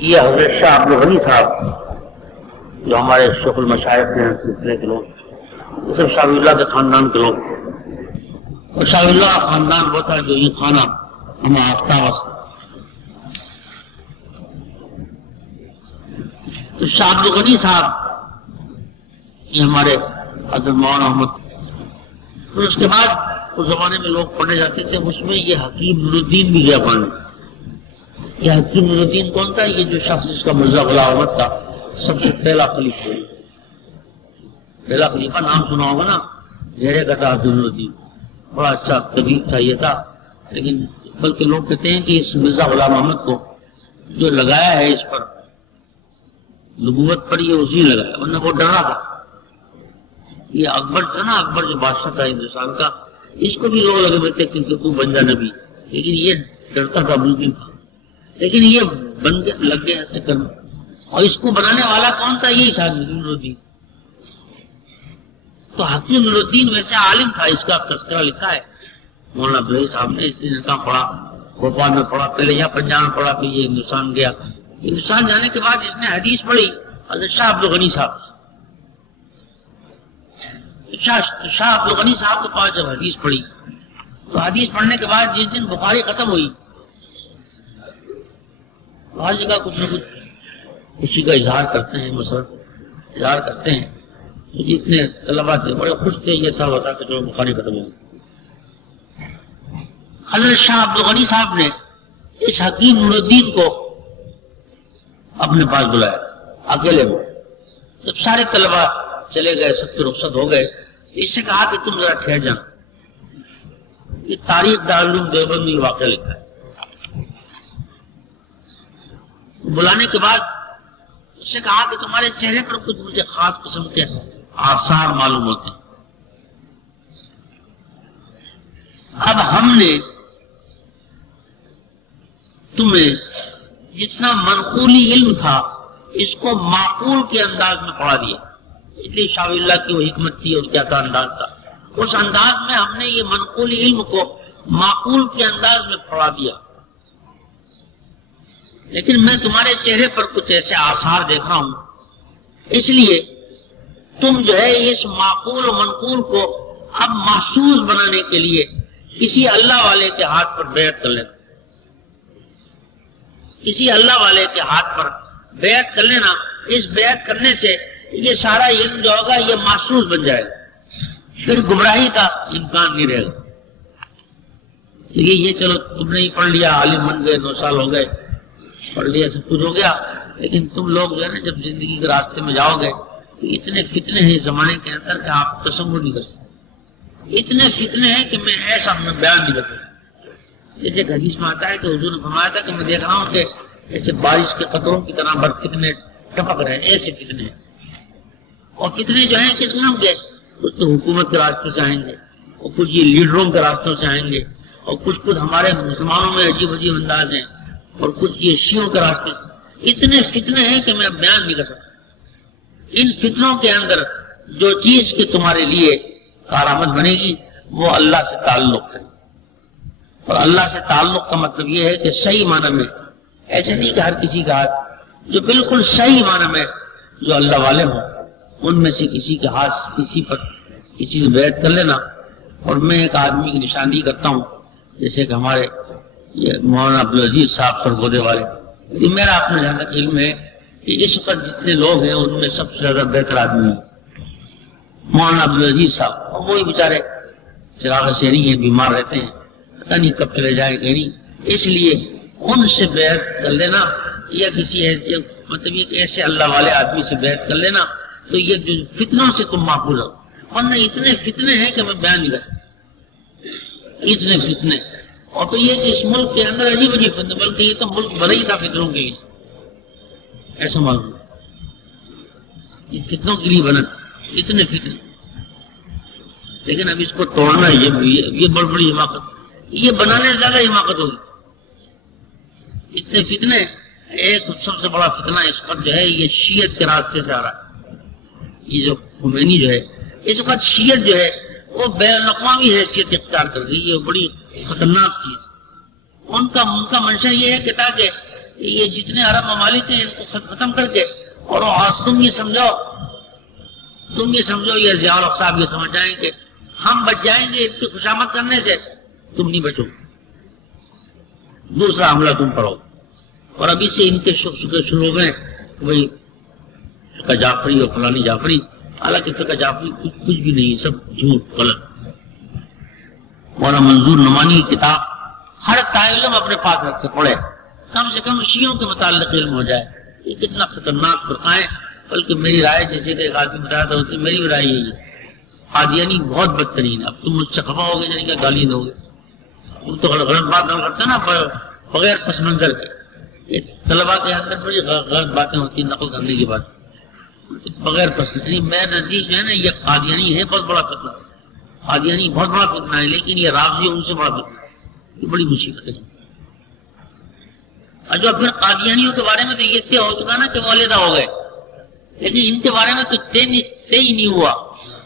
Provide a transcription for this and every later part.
یہ حضرت شاہ عبدالغنی صاحب جو ہمارے شیخ المشائخ ہیں سلسلے کے لوگ، یہ سب شاہ اللہ کے خاندان کے لوگ، اور شاہ اللہ خاندان وہ تھا جو یہ خانہ ہمیں آفتاب سے تو شاہ عبدالغنی صاحب یہ ہمارے حضرت مولانا احمد، پھر اس کے بعد اس زمانے میں لوگ پڑھنے جاتے تھے، اس میں یہ حکیم نور الدین بھی گیا پڑھنے۔ یہ حکیم نور الدین کون تھا؟ یہ جو شخص جس کا مرزا غلام احمد تھا، سب سے پہلا خلیفہ، پہلا خلیفہ نام سنا ہوگا نا، گھیرے کا تھا نور الدین، بڑا اچھا طبیب تھا یہ تھا، لیکن بلکہ لوگ کہتے ہیں کہ اس مرزا غلام احمد کو جو لگایا ہے اس پر نبوت پر، یہ اسی نے لگایا، ورنہ وہ ڈرا تھا۔ یہ اکبر تھا نا، اکبر جو بادشاہ تھا ہندوستان کا، اس کو بھی لوگ لگے بیٹھے کہ تو بن جا نبی، لیکن یہ ڈرتا تھا، ممکن تھا، لیکن یہ بن گیا، لگ گیا ایسے کرنا۔ اور اس کو بنانے والا کون تھا؟ یہی تھا نور الدین۔ تو حکیم نور الدین ویسے عالم تھا، اس کا تذکرہ لکھا ہے مولانا عبدالعزیز صاحب نے، اس نے پڑھا، بھوپال میں پڑھا، پہلے یہاں پنجاب میں پڑھا، پھر یہ ہندوستان گیا۔ ہندوستان جانے کے بعد اس نے حدیث پڑھی حضرت شاہ عبدالغنی صاحب، شاہ عبدالغنی صاحب کے پاس جب حدیث پڑھی تو حدیث پڑھنے کے بعد جس دن بخاری ختم ہوئی، ہر جگہ کچھ نہ کچھ خوشی کا اظہار کرتے ہیں، مثلا اظہار کرتے ہیں، تو جتنے طلباء تھے بڑے خوش تھے، یہ تھا بتا کہ جو بخاری ختم ہوئی۔ حضرت شاہ عبدالغنی صاحب نے اس حکیم نور الدین کو اپنے پاس بلایا اکیلے میں، جب سارے طلباء چلے گئے، سب کے رخصت ہو گئے، اس سے کہا کہ تم ذرا ٹھہر جانا، یہ تاریخ دارالعلوم دیوبند میں واقعہ لکھا ہے۔ بلانے کے بعد اس سے کہا کہ تمہارے چہرے پر کچھ مجھے خاص قسم کے آثار معلوم ہوتے ہیں، اب ہم نے تمہیں جتنا منقولی علم تھا اس کو معقول کے انداز میں پڑھا دیا، اس لیے شاہ اللہ کی وہ حکمت تھی اور کیا تھا انداز تھا، اس انداز میں ہم نے یہ منقولی علم کو معقول کے انداز میں پڑھا دیا۔ لیکن میں تمہارے چہرے پر کچھ ایسے آثار دیکھ رہا ہوں، اس لیے تم جو ہے اس معقول و منقول کو اب محسوس بنانے کے لیے کسی اللہ والے کے ہاتھ پر بیعت کر لینا، کسی اللہ والے کے ہاتھ پر بیعت کر لینا، اس بیعت کرنے سے یہ سارا علم جو ہوگا یہ محسوس بن جائے گا، پھر گمراہی کا امکان نہیں رہے گا۔ یہ چلو تم نے ہی پڑھ لیا، عالم بن گئے، 9 سال ہو گئے، پڑھ لیا، سب کچھ ہو گیا، لیکن تم لوگ جو ہے نا جب زندگی کے راستے میں جاؤ گے تو اتنے فتنے ہیں زمانے کے اندر کہ آپ تصور نہیں کر سکتے، اتنے فتنے ہیں کہ میں ایسا بیان نہیں کر سکتا۔ جیسے ایک حدیث میں آتا ہے کہ حضور نے فرمایا تھا کہ میں دیکھ رہا ہوں کہ ایسے بارش کے قطروں کی طرح فتنے ٹپک رہے ہیں، ایسے فتنے ہیں، اور فتنے جو ہیں کس قسم کے؟ کچھ تو حکومت کے راستے سے آئیں گے، اور کچھ یہ لیڈروں کے راستوں سے آئیں گے، اور کچھ ہمارے مسلمانوں میں عجیب عجیب انداز ہیں، اور کچھ یہ شیعوں کے راستے سے۔ اتنے فتنے ہیں کہ میں بیان نہیں کر سکتا۔ ان فتنوں کے اندر جو چیز کہ تمہارے لیے کارآمد بنے گی وہ اللہ سے تعلق ہے، اور اللہ سے تعلق کا مطلب یہ ہے کہ صحیح معنی میں، ایسے نہیں کہ ہر کسی کا ہاتھ، جو بالکل صحیح معنی میں جو اللہ والے ہوں ان میں سے کسی کے ہاتھ کسی پر کسی سے بیعت کر لینا۔ اور میں ایک آدمی کی نشاندہی کرتا ہوں، جیسے کہ ہمارے یہ مولانا عبدالعزیز صاحب سرگودے والے، یہ میرا اپنا جہاں تک علم ہے کہ اس وقت جتنے لوگ ہیں ان میں سب سے زیادہ بہتر آدمی ہے مولانا عبدالعزیز صاحب، اور وہی بیچارے چراغ شہری ہیں، بیمار رہتے ہیں، پتہ نہیں کب چلے جائیں گے نہیں، اس لیے ان سے بیعت کر لینا یا کسی مطلب یہ کہ ایسے اللہ والے آدمی سے بیعت کر لینا تو یہ جو فتنوں سے تم محفوظ ہو، ورنہ اتنے فتنے ہیں کہ میں بیان نہیں کر سکتا، اتنے فتنے۔ اور تو یہ کہ اس ملک کے اندر عجیب عجیب فتنے، بلکہ یہ تو ملک بنا ہی تھا فتنوں کے لیے، ایسا معلوم یہ فتنوں کے لیے بنا تھا، اتنے فتنے۔ لیکن اب اس کو توڑنا یہ بڑی بڑی حماقت، یہ بنانے سے زیادہ حماقت ہوگی، اتنے فتنے۔ ایک سب سے بڑا فتنہ اس وقت جو ہے یہ شیعت کے راستے سے آ رہا ہے، یہ جو خمینی جو ہے اس وقت شیعت جو ہے وہ بین الاقوامی حیثیت اختیار کر رہی ہے، بڑی خطرناک چیز۔ ان کا منشا یہ ہے کہ تاکہ یہ جتنے عرب ممالک ہیں ان کو ختم کر کے، اور تم یہ سمجھو یہ ضیاء الحق صاحب یہ سمجھ جائیں کہ ہم بچ جائیں گے ان کی خوشامد کرنے سے، تم نہیں بچو، دوسرا حملہ تم کرو۔ اور ابھی سے ان کے شروع ہو گئے، وہی فقہ جعفری اور فلانی جعفری، حالانکہ فقہ جعفری کچھ بھی نہیں، سب جھوٹ غلط۔ مولانا منظور نعمانی کی کتاب ہر علم اپنے پاس رکھ کے پڑھے، کم سے کم شیعوں کے متعلق علم ہو جائے، یہ کتنا خطرناک فرقہ ہے۔ بلکہ میری رائے، جیسے کہ ایک آدمی بتایا تھا، میری بھی رائے یہی ہے، قادیانی بہت بدترین ہے۔ اب تم مجھ سے خفا ہوگے یعنی کہ گالی دو گے، تم تو غلط بات نقل کرتے نا بغیر پس منظر کے، یہ طلبا کے اندر بڑی غلط باتیں ہوتی ہیں نقل کرنے کی بات بغیر پس، یعنی میرے نزدیک جو ہے نا یہ قادیانی ہے بہت بڑا فتنہ، قادیانی بہت بڑا فتنہ ہے، لیکن یہ رافضی ان سے بڑا فتنہ ہے، یہ بڑی مصیبت ہے۔ اور جو پھر قادیانیوں کے بارے میں تو یہ طے ہو چکا نا کہ وہ علیحدہ ہو گئے، لیکن ان کے بارے میں کچھ طے ہی نہیں ہوا،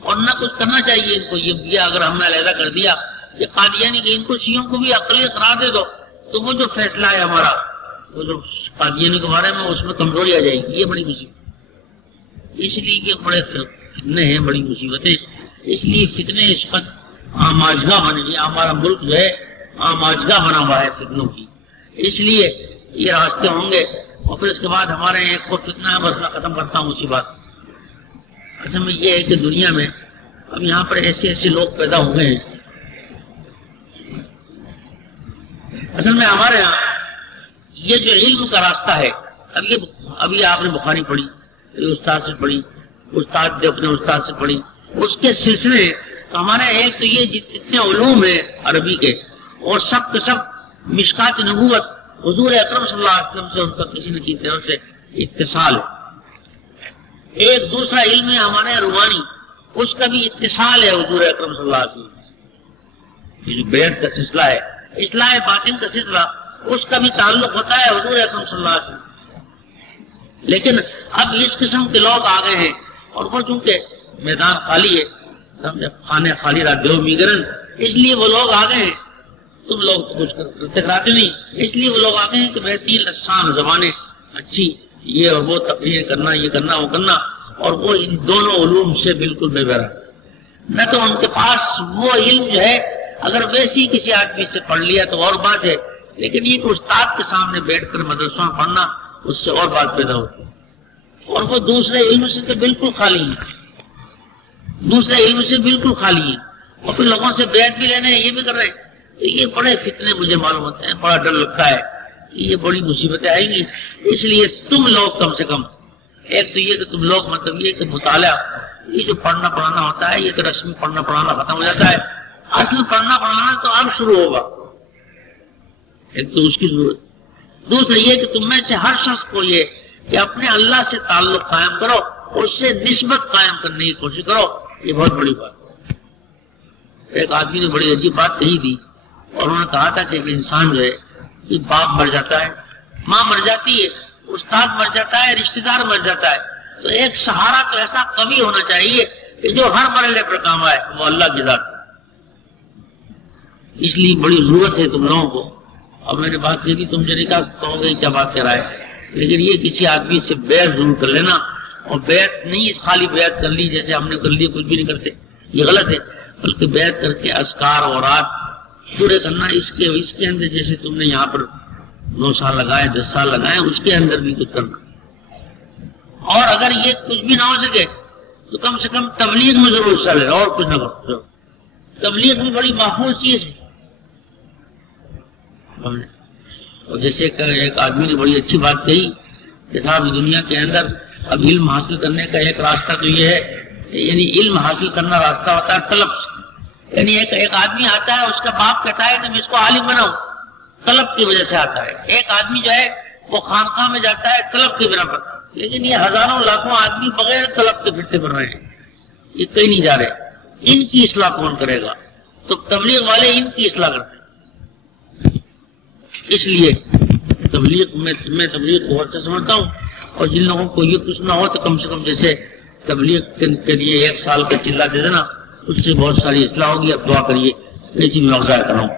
اور نہ کچھ کرنا چاہیے ان کو۔ یہ اگر ہم نے علیحدہ کر دیا کہ قادیانی کہ ان کو شیعوں کو بھی اقلیت قرار دے دو، تو وہ جو فیصلہ ہے ہمارا وہ جو قادیانی کے بارے میں، اس میں کمزوری آ جائے گی، یہ بڑی مصیبت۔ اس لیے یہ بڑے فتنے ہیں، بڑی مصیبتیں، اس لیے فتنے اس وقت آماجگاہ بنے گی، ہمارا ملک جو ہے آماجگاہ بنا ہوا ہے فتنوں کی، اس لیے یہ راستے ہوں گے۔ اور پھر اس کے بعد ہمارے ایک کو فتنہ ہے، بس میں ختم کرتا ہوں اسی بات۔ اصل میں یہ ہے کہ دنیا میں اب یہاں پر ایسے لوگ پیدا ہو گئے ہیں، اصل میں ہمارے یہاں یہ جو علم کا راستہ ہے، ابھی آپ نے بخاری پڑھی، استاد سے پڑھی، استاد نے اپنے استاد سے پڑھی، اس کے سلسلے تو ہمارے ایک تو یہ جتنے علوم ہیں عربی کے، اور سب کے سب مشکات نبوت حضور اکرم صلی اللہ علیہ وسلم سے ان کا کسی نہ کسی طرح سے اتصال ہے۔ ایک دوسرا علم ہے ہمارے روحانی، اس کا بھی اتصال ہے حضور اکرم صلی اللہ علیہ وسلم۔ یہ جو بیعت کا سلسلہ ہے، اصلاح باطن کا سلسلہ، اس کا بھی تعلق ہوتا ہے حضور اکرم صلی اللہ علیہ وسلم۔ لیکن اب اس قسم کے لوگ آ گئے ہیں، اور وہ چونکہ میدان خالی ہے، خانے خالی رات دیو میگرن، اس لیے وہ لوگ آ گئے ہیں۔ تم لوگ تو کچھ کراتے نہیں، اس لیے وہ لوگ آ گئے ہیں کہ بہترین لسان زبانیں اچھی، یہ اور وہ تقریر کرنا، یہ کرنا وہ کرنا، اور وہ ان دونوں علوم سے بالکل بے بہرا۔ نہ تو ان کے پاس وہ علم جو ہے، اگر ویسی کسی آدمی سے پڑھ لیا تو اور بات ہے، لیکن یہ کہ استاد کے سامنے بیٹھ کر مدرسوں میں پڑھنا، اس سے اور بات پیدا ہوتی ہے۔ اور وہ دوسرے علم سے تو بالکل خالی ہے، دوسرے علم سے بالکل خالی ہے، اور پھر لوگوں سے بیعت بھی لینے ہیں، یہ بھی کر رہے ہیں۔ تو یہ بڑے فتنے مجھے معلوم ہوتے ہیں، بڑا ڈر لگتا ہے کہ یہ بڑی مصیبتیں آئیں گی۔ اس لیے تم لوگ کم سے کم، ایک تو یہ کہ تم لوگ مطلب یہ کہ مطالعہ، یہ جو پڑھنا پڑھانا ہوتا ہے، یہ تو رسمی پڑھنا پڑھانا ختم ہو جاتا ہے، اصل پڑھنا پڑھانا تو اب شروع ہوگا، ایک تو اس کی ضرورت۔ دوسرا یہ کہ تم میں سے ہر شخص کو یہ کہ اپنے اللہ سے تعلق قائم کرو، اس سے نسبت قائم کرنے کی کوشش کرو، یہ بہت بڑی بات ہے۔ ایک آدمی نے بڑی عجیب بات کہی تھی، اور انہوں نے کہا تھا کہ ایک انسان جو ہے، کہ باپ مر جاتا ہے، ماں مر جاتی ہے، استاد مر جاتا ہے، رشتہ دار مر جاتا ہے، تو ایک سہارا تو ایسا قوی ہونا چاہیے کہ جو ہر مرحلے پر کام آئے، وہ اللہ کی ذات۔ اس لیے بڑی ضرورت ہے تم لوگوں کو۔ اب میں نے بات کی تھی، تم جنہیں کہو گے کیا بات کہہ رہا ہے، لیکن یہ کسی آدمی سے بیعت ضرور کر لینا، اور بیعت نہیں خالی بیعت کر لی جیسے ہم نے کر لی کچھ بھی نہیں کرتے، یہ غلط ہے، بلکہ بیعت کر کے اذکار اور رات پورے کرنا، اس کے اندر جیسے تم نے یہاں پر 9 سال لگائے، 10 سال لگائے، اس کے اندر بھی کچھ کرنا۔ اور اگر یہ کچھ بھی نہ ہو سکے تو کم سے کم تبلیغ میں ضرور حصہ لے، اور کچھ نہ کرو۔ تبلیغ بھی بڑی محفوظ چیز ہے۔ اور جیسے ایک آدمی نے بڑی اچھی بات کہی کہ صاحب دنیا کے اندر اب علم حاصل کرنے کا ایک راستہ تو یہ ہے، یعنی علم حاصل کرنا راستہ ہوتا ہے طلب سے، یعنی ایک آدمی آتا ہے، اس کا باپ کہتا ہے کہ میں اس کو عالم بناؤں، طلب کی وجہ سے آتا ہے۔ ایک آدمی جو ہے وہ خانقاہ میں جاتا ہے طلب کی بنا پر، لیکن یہ ہزاروں لاکھوں آدمی بغیر طلب کے پھرتے پڑ رہے ہیں، یہ کہیں نہیں جا رہے۔ ان کی اصلاح کون کرے گا؟ تو تبلیغ والے ان کی اصلاح کرتے ہیں۔ اس لیے میں تبلیغ کو غور سے سمجھتا ہوں، اور جن لوگوں کو یہ کچھ نہ ہو تو کم سے کم جیسے تبلیغ کے لیے 1 سال کا چلہ دے دینا، اس سے بہت ساری اصلاح ہوگی۔ اب دعا کریے، ایسی میں غزہ کر رہا ہوں۔